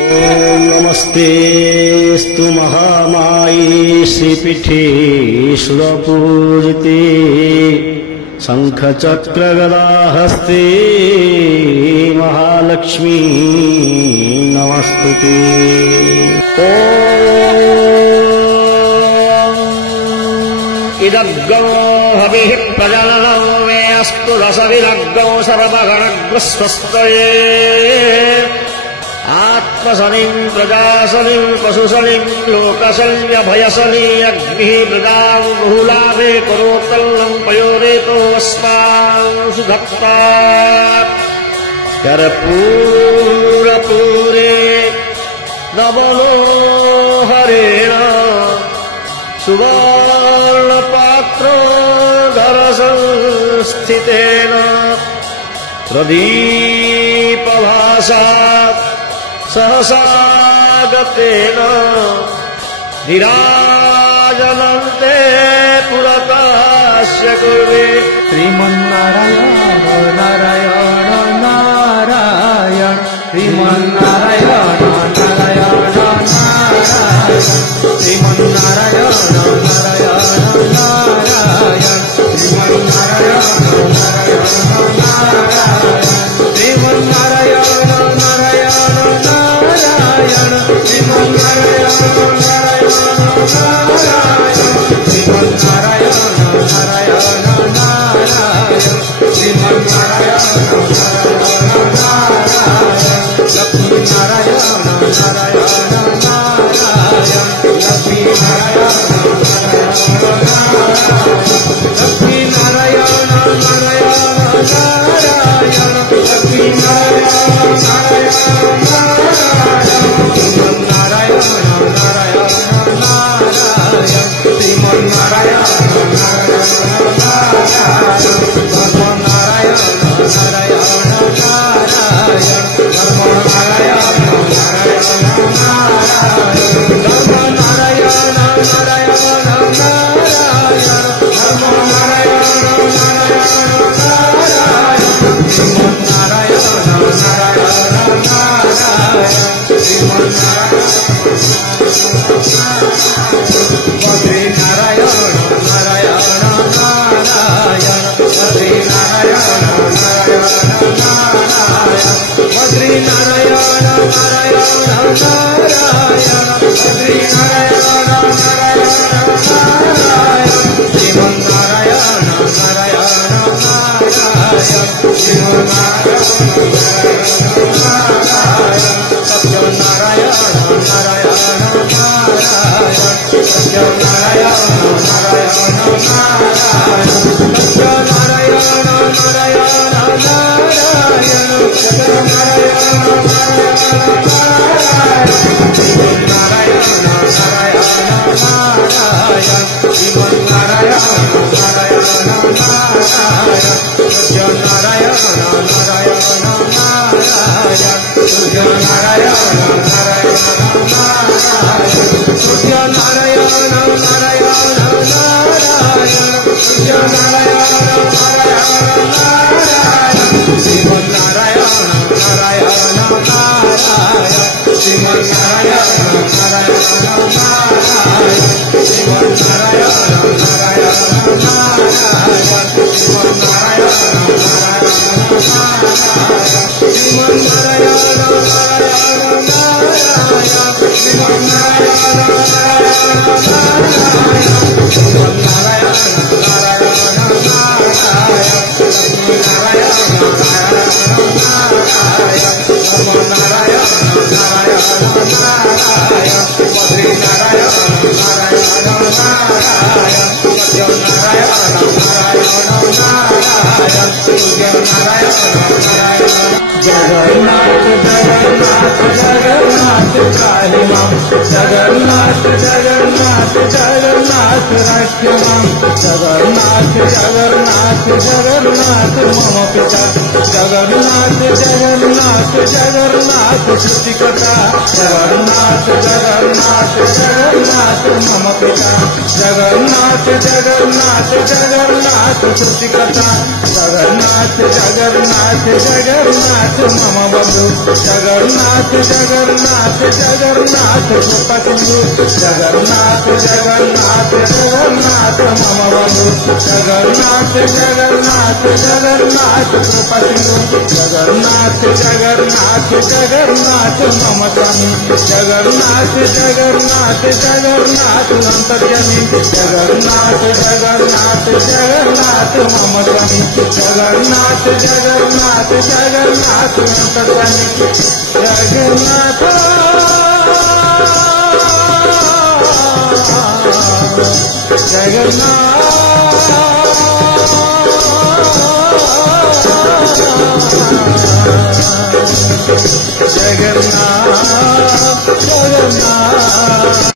ॐ नमस्तेऽस्तु महामाये श्रीपीठे सुरपूजिते शङ्खचक्रगदाहस्ते महालक्ष्मी नमस्तुते। इदग्गो हविः प्रजननो मे अस्तु रसविदग्गो सर्वगणग्रस्वस्तये आत्मसनिं प्रजासनिं पशुसनिं लोकसन्यभयसनि अग्निः मृदां बहुलाभे करोत्तल्लं पयोरेतो अस्मान् सुधत्ता कर्पूरपूरे नवलो हरेण सुवर्णपात्रो धरसंस्थितेन प्रदीपभासा सहसागतेन निराजनन्ते पुरतस्य कुर्वे श्रीमन्नारायण नारायण नारायण श्रीमन्नारायण नारायण नारायण श्रीमन्नारायण नारायण नारायण श्रीमन्नारायण नारायण नारायण श्रीमन्नारायण नारायण नारायण श्रीमन्नारायण नारायण नारायण श्रीमन्नारायण नारायण नारायण श्रीमन्नारायण नारायण नारायण लक्ष्मी नारायण लक्ष्मी नारायण नारायण नारायण लक्ष्मी नारायण नारायण नारायण नारायण नारायण श्रीमन्नारायण नारायण जगन्नाथ जगन्नाथ जगन्नाथ त्राहि मां जगन्नाथ जगन्नाथ जगन्नाथ रक्ष मां जगन्नाथ जगन्नाथ जगन्नाथ मम पिता जगन्नाथ जगन्नाथ जगन्नाथ सृष्टिकर्ता जगन्नाथ जगन्नाथ जगन्नाथ मम पिता जगन्नाथ जगन्नाथ जगन्नाथ सृष्टिकर्ता जगन्नाथ जगन्नाथ जगन्नाथ मम बंधु जगन्नाथ जगन्नाथ जगन्नाथ कृपासिंधु जगन्नाथ जगन्नाथ जगन्नाथ मम बंधु जगन्नाथ जगन्नाथ जगन्नाथ कृपासिंधु जगन्नाथ जगन्नाथ जगन्नाथ मम स्वामी जगन्नाथ जगन्नाथ जगन्नाथ अंतर्यामी जगन्नाथ जगन्नाथ जगन्नाथ मम स्वामी जगन्नाथ जगन्नाथ जगन्नाथ अंतर्यामी जगन्नाथ जगन्नाथ जगन्नाथ